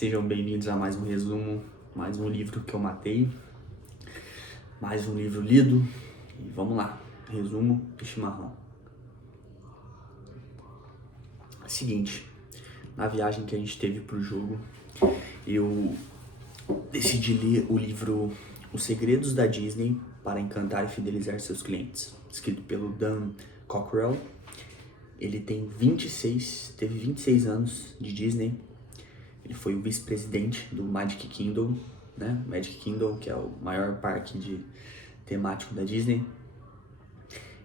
Sejam bem-vindos a mais um resumo, mais um livro que eu matei, mais um livro lido. E vamos lá, resumo e chimarrão. Seguinte, na viagem que a gente teve pro jogo, eu decidi ler o livro Os Segredos da Disney para Encantar e Fidelizar Seus Clientes, escrito pelo Dan Cockrell. Ele teve 26 anos de Disney. Ele foi o vice-presidente do Magic Kingdom, né? Magic Kingdom, que é o maior parque temático da Disney.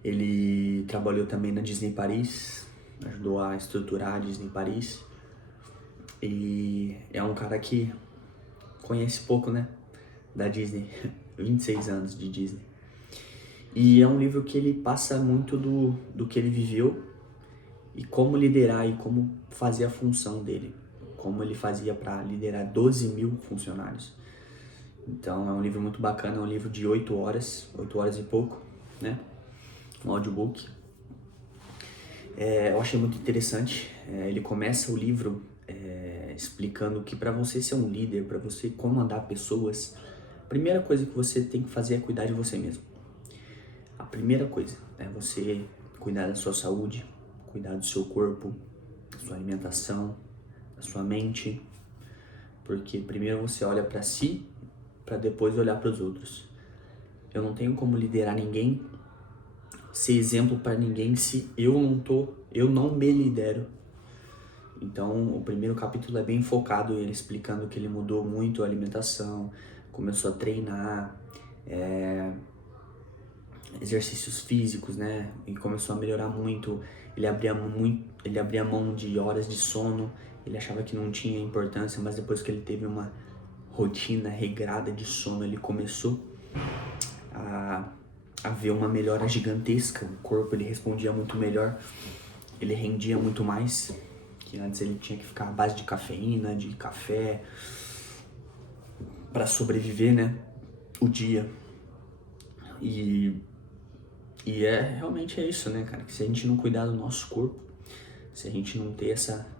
Ele trabalhou também na Disney Paris, ajudou a estruturar a Disney Paris. E é um cara que conhece pouco, né, da Disney, 26 anos de Disney. E é um livro que ele passa muito do que ele viveu e como liderar e como fazer a função dele. Como ele fazia para liderar 12 mil funcionários. Então é um livro muito bacana, é um livro de 8 horas e pouco, né? Um audiobook. Eu achei muito interessante. Ele começa o livro explicando que para você ser um líder, para você comandar pessoas, a primeira coisa que você tem que fazer é cuidar de você mesmo. A primeira coisa é você cuidar da sua saúde, cuidar do seu corpo, da sua alimentação, da sua mente, porque primeiro você olha para si, para depois olhar para os outros. Eu não tenho como liderar ninguém, ser exemplo para ninguém se eu não me lidero. Então o primeiro capítulo é bem focado, ele explicando que ele mudou muito a alimentação, começou a treinar, exercícios físicos, né? E começou a melhorar muito. Ele abria mão de horas de sono. Ele achava que não tinha importância, mas depois que ele teve uma rotina regrada de sono, ele começou a ver uma melhora gigantesca. O corpo, ele respondia muito melhor, ele rendia muito mais, que antes ele tinha que ficar à base de cafeína, de café, para sobreviver, né, o dia. E realmente é isso, né, cara, que se a gente não cuidar do nosso corpo, se a gente não ter essa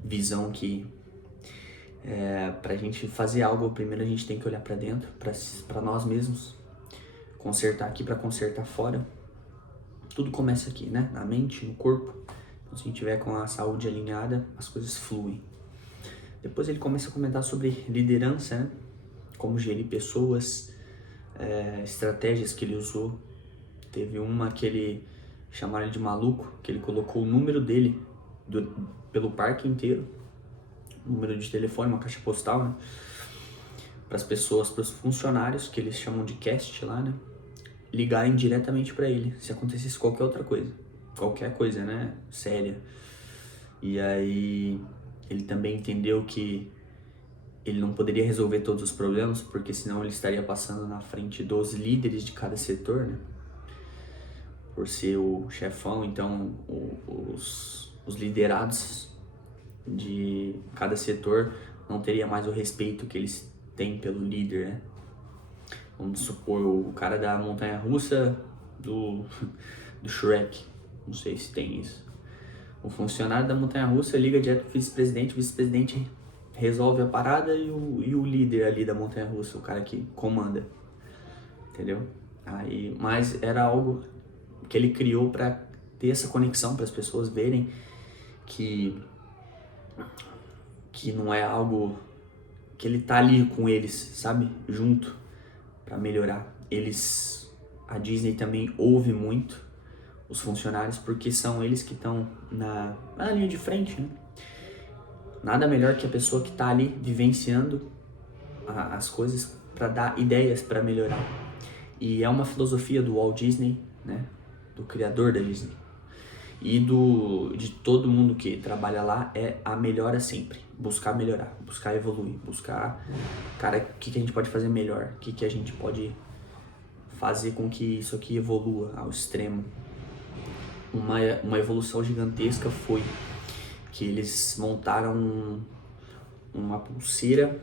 visão que pra gente fazer algo, primeiro a gente tem que olhar pra dentro, pra nós mesmos, consertar aqui pra consertar fora. Tudo começa aqui, né, na mente, no corpo. Então, se a gente tiver com a saúde alinhada, as coisas fluem. Depois ele começa a comentar sobre liderança, né, como gerir pessoas, estratégias que ele usou. Teve uma que ele chamaram ele de maluco, que ele colocou o número dele pelo parque inteiro, número de telefone, uma caixa postal, né? Para as pessoas, para os funcionários, que eles chamam de cast lá, né? Ligarem diretamente para ele, se acontecesse qualquer coisa, né? Séria. E aí ele também entendeu que ele não poderia resolver todos os problemas, porque senão ele estaria passando na frente dos líderes de cada setor, né? Por ser o chefão, então os liderados de cada setor não teria mais o respeito que eles têm pelo líder, né? Vamos supor, o cara da montanha-russa do Shrek, não sei se tem isso. O funcionário da montanha-russa liga direto pro vice-presidente, o vice-presidente resolve a parada e o líder ali da montanha-russa, o cara que comanda, entendeu? Aí, mas era algo que ele criou para ter essa conexão, para as pessoas verem que não é algo que ele tá ali com eles, sabe? Junto, para melhorar. A Disney também ouve muito os funcionários, porque são eles que estão na linha de frente, né? Nada melhor que a pessoa que tá ali vivenciando as coisas para dar ideias para melhorar. E é uma filosofia do Walt Disney, né? Do criador da Disney. E de todo mundo que trabalha lá, é a melhora sempre. Buscar melhorar, buscar evoluir, buscar, cara, o que a gente pode fazer melhor, o que a gente pode fazer com que isso aqui evolua ao extremo. Uma evolução gigantesca foi que eles montaram uma pulseira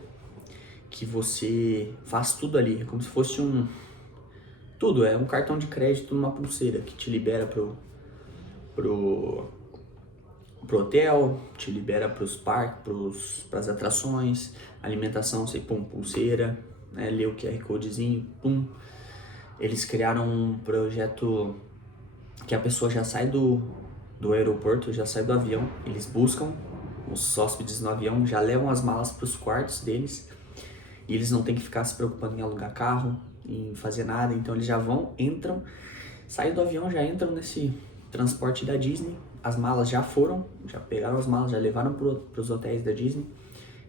que você faz tudo ali, é como se fosse tudo, é um cartão de crédito numa pulseira que te libera pro hotel, te libera pros parques, pras atrações, alimentação, sei, pum, pulseira, né, lê o QR Codezinho, pum. Eles criaram um projeto que a pessoa já sai do aeroporto, já sai do avião, eles buscam os hóspedes no avião, já levam as malas pros quartos deles, e eles não tem que ficar se preocupando em alugar carro, em fazer nada, então eles já vão, entram, saem do avião, já entram nesse transporte da Disney, as malas já foram, já pegaram as malas, já levaram pros hotéis da Disney,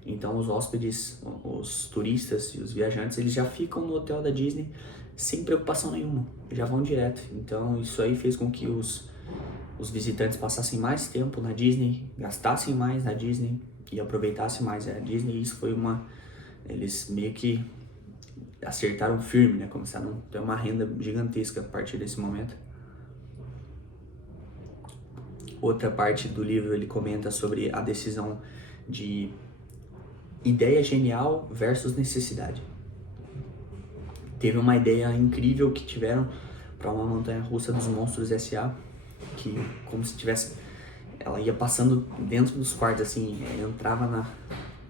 então os hóspedes, os turistas e os viajantes, eles já ficam no hotel da Disney sem preocupação nenhuma, já vão direto. Então isso aí fez com que os visitantes passassem mais tempo na Disney, gastassem mais na Disney e aproveitassem mais a Disney. E isso foi eles meio que acertaram firme, né? Começaram a ter uma renda gigantesca a partir desse momento. Outra parte do livro ele comenta sobre a decisão de ideia genial versus necessidade. Teve uma ideia incrível que tiveram para uma montanha-russa dos Monstros S.A., que como se tivesse, ela ia passando dentro dos quartos, assim,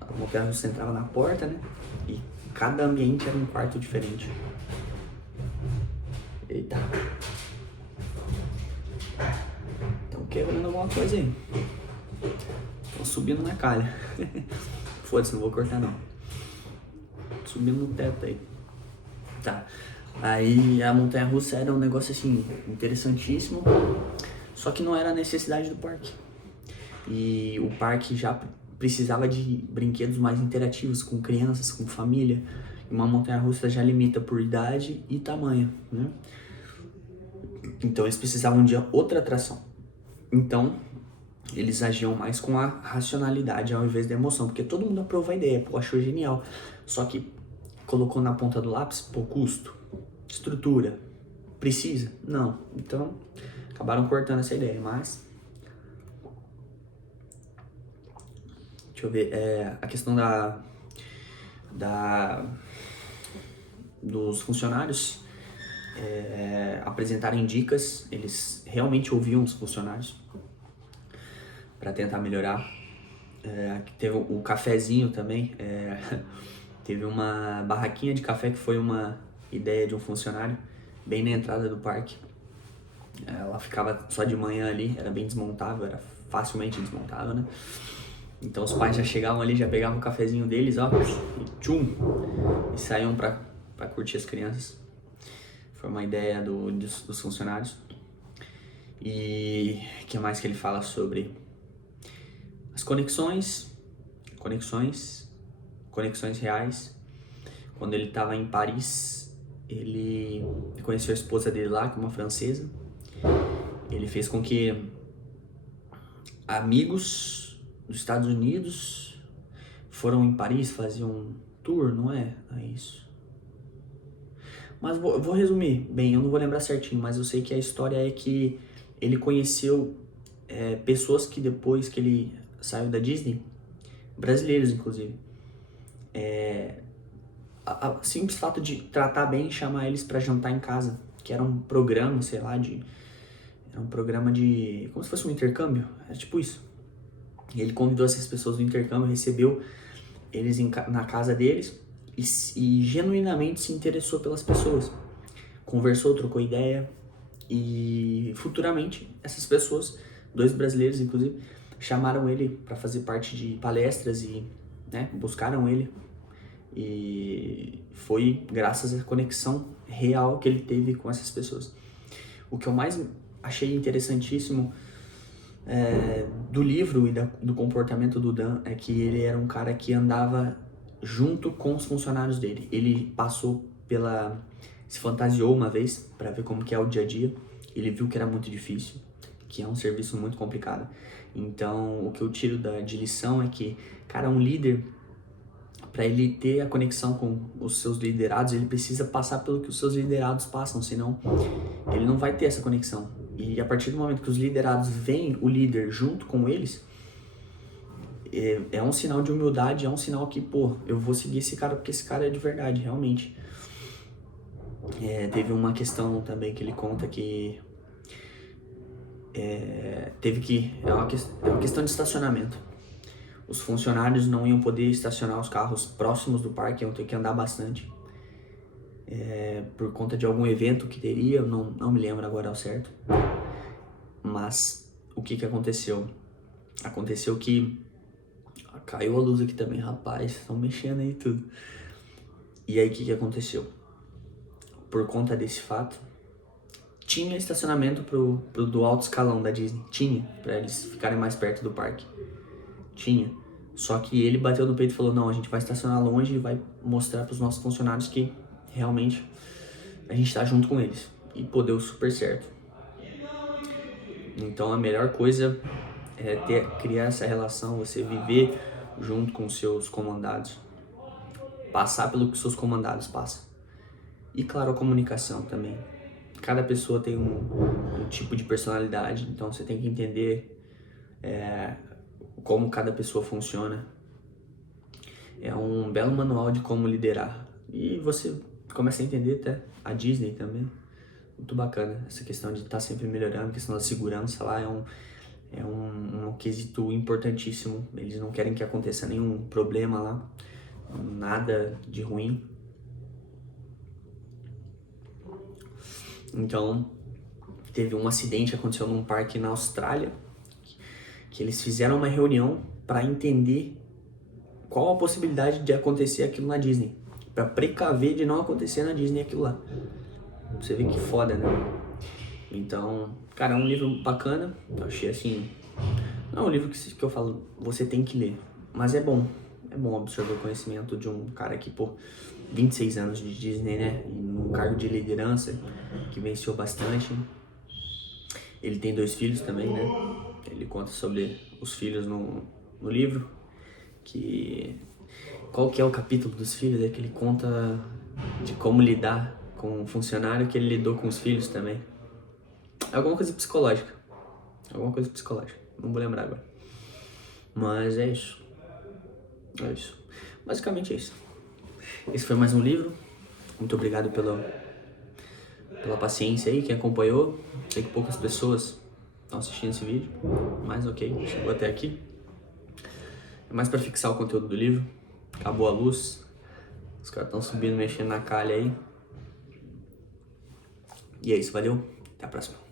a montanha-russa entrava na porta, né, e cada ambiente era um quarto diferente. Eita. Estão quebrando alguma coisa aí. Estão subindo na calha. Foda-se, não vou cortar não. Subindo no teto aí. Tá. Aí a montanha-russa era um negócio assim, interessantíssimo, só que não era a necessidade do parque. E o parque já precisava de brinquedos mais interativos com crianças, com família. E uma montanha-russa já limita por idade e tamanho, né? Então eles precisavam de outra atração. Então eles agiam mais com a racionalidade ao invés da emoção, porque todo mundo aprovou a ideia, pô, achou genial. Só que colocou na ponta do lápis, pô, custo, estrutura, precisa? Não. Então acabaram cortando essa ideia, mas deixa eu ver, a questão dos funcionários apresentarem dicas, eles realmente ouviam os funcionários para tentar melhorar. Teve o cafezinho também, teve uma barraquinha de café que foi uma ideia de um funcionário bem na entrada do parque. Ela ficava só de manhã ali, era bem desmontável, era facilmente desmontável, né? Então os pais já chegavam ali, já pegavam o cafezinho deles, ó, e tchum, e saíam pra curtir as crianças. Foi uma ideia dos funcionários. E o que mais que ele fala sobre as conexões reais. Quando ele estava em Paris, ele conheceu a esposa dele lá, que é uma francesa. Ele fez com que amigos dos Estados Unidos foram em Paris, faziam um tour, não é? É isso. Mas vou resumir. Bem, eu não vou lembrar certinho, mas eu sei que a história é que ele conheceu pessoas que depois que ele saiu da Disney, brasileiros inclusive, simples fato de tratar bem e chamar eles pra jantar em casa, que era um programa, sei lá, era um programa de, como se fosse um intercâmbio, era tipo isso. E ele convidou essas pessoas do intercâmbio, recebeu eles na casa deles e genuinamente se interessou pelas pessoas. Conversou, trocou ideia e futuramente essas pessoas, 2 brasileiros inclusive, chamaram ele para fazer parte de palestras e, né, buscaram ele. E foi graças à conexão real que ele teve com essas pessoas. O que eu mais achei interessantíssimo do livro e do comportamento do Dan é que ele era um cara que andava junto com os funcionários dele. Ele se fantasiou uma vez para ver como que é o dia a dia. Ele viu que era muito difícil, que é um serviço muito complicado. Então, o que eu tiro de lição é que, cara, um líder, para ele ter a conexão com os seus liderados, ele precisa passar pelo que os seus liderados passam, senão ele não vai ter essa conexão. E a partir do momento que os liderados veem o líder junto com eles, é um sinal de humildade, é um sinal que, pô, eu vou seguir esse cara porque esse cara é de verdade, realmente. Teve uma questão também que ele conta que É uma questão de estacionamento. Os funcionários não iam poder estacionar os carros próximos do parque, iam ter que andar bastante. Por conta de algum evento que teria, eu não me lembro agora ao certo. Mas o que aconteceu? Aconteceu que caiu a luz aqui também, rapaz, estão mexendo aí tudo. E aí o que aconteceu? Por conta desse fato, tinha estacionamento do alto escalão da Disney, tinha, pra eles ficarem mais perto do parque, tinha. Só que ele bateu no peito e falou, não, a gente vai estacionar longe e vai mostrar pros nossos funcionários que realmente a gente tá junto com eles. E pô, deu super certo. Então a melhor coisa é criar essa relação, você viver junto com os seus comandados, passar pelo que seus comandados passam. E claro, a comunicação também. Cada pessoa tem um tipo de personalidade, então você tem que entender como cada pessoa funciona. É um belo manual de como liderar. E você começa a entender até a Disney também. Muito bacana essa questão de estar sempre melhorando, a questão da segurança lá é um quesito importantíssimo. Eles não querem que aconteça nenhum problema lá, nada de ruim. Então, teve um acidente que aconteceu num parque na Austrália, que eles fizeram uma reunião para entender qual a possibilidade de acontecer aquilo na Disney, para precaver de não acontecer na Disney aquilo lá. Você vê que foda, né? Então, cara, é um livro bacana, eu achei assim, não é um livro que eu falo, você tem que ler, mas é bom absorver o conhecimento de um cara que, pô, 26 anos de Disney, né, num cargo de liderança, que venceu bastante. Ele tem 2 filhos também, né, ele conta sobre os filhos no livro, qual que é o capítulo dos filhos, é que ele conta de como lidar com um funcionário que ele lidou com os filhos também. É alguma coisa psicológica, não vou lembrar agora. Mas é isso. Basicamente é isso. Esse foi mais um livro. Muito obrigado pela paciência aí, quem acompanhou. Sei que poucas pessoas estão assistindo esse vídeo, mas ok, chegou até aqui. É mais para fixar o conteúdo do livro. Acabou a luz, os caras estão subindo, mexendo na calha aí. E é isso, valeu, até a próxima.